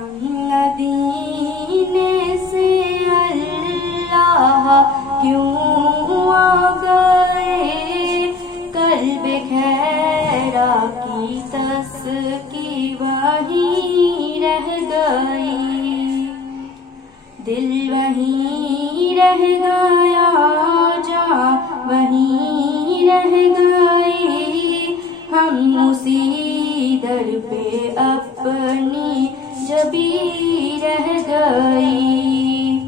ہم مدینے سے اللہ کیوں آ گئے، قلب خیرہ کی تسکی وہیں رہ گئی، دل وہیں رہ گیا جہاں وہیں رہ گئی، ہم اسی در پہ اپنی جبی رہ گئی۔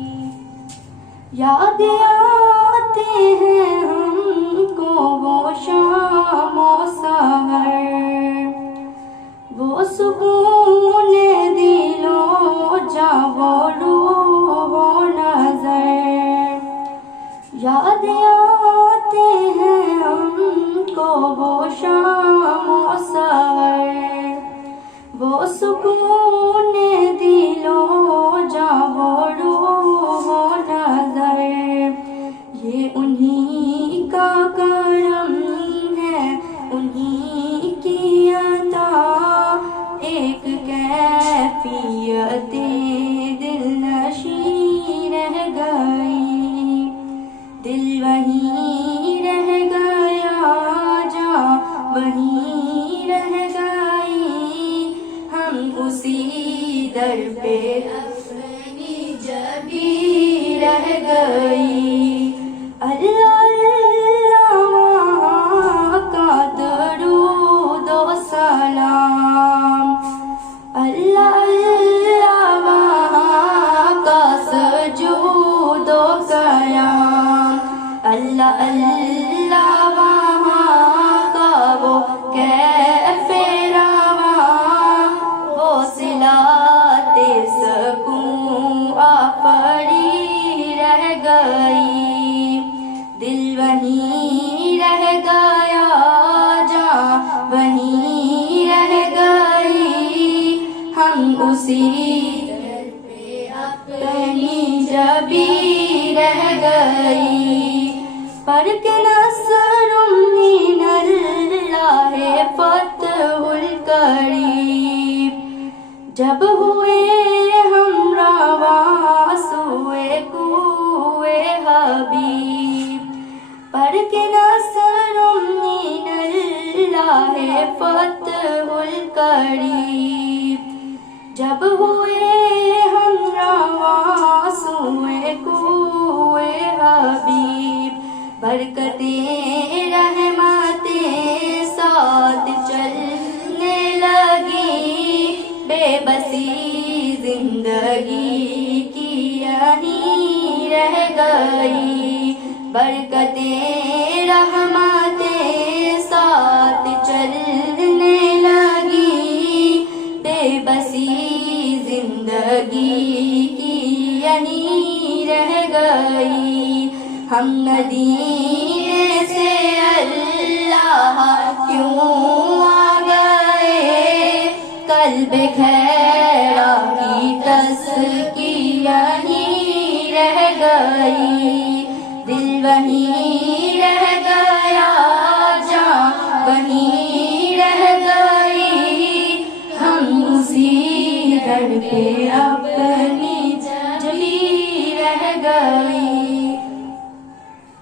یاد آتے ہیں ہم کو وہ شام و سحر، وہ سکون دل و جاں وہ روح و نظر، یاد آتے ہیں ہم کو وہ شام و سحر، وہ سکون دل و جاں وہ روح و نظر، یہ انہی کا کرم ہے، انہی کی عطا، ایک کیفیت دل نشیں رہ گئی، دل وہیں رہ گیا جہاں وہیں رہ گئی، ہم اسی در پہ اپنی جبی رہ گئی۔ اللہ اللہ وہاں کا درود و سلام، اللہ اللہ وہاں کا سجود و قیام، اللہ اللہ وہاں کا وہ کیف رواں، وہ صلات سکون آفری رہ گئی، دل وہیں رہ گیا جہاں وہیں رہ گئی، ہم اسی در پہ اپنی جبی رہ گئی، پر کہ نصر من اللہ فتح القریب، جب ہوئے ہم رواں سوئے کوئے حبیب، پر کہ نصر من اللہ فتح القریب، جب ہوئے ہم رواں سوئے کوئے حبیب، برکتیں رحمتیں ساتھ چلنے لگی، بے بسی زندگی کی یہیں رہ گئی، برکتیں رحمتیں ساتھ چلنے لگی، بے بسی زندگی کی یہیں رہ گئی، ہم مدینے سے اللہ کیوں آ گئے، قلب خیرہ کی تسکی یہیں رہ گئی، دل وہیں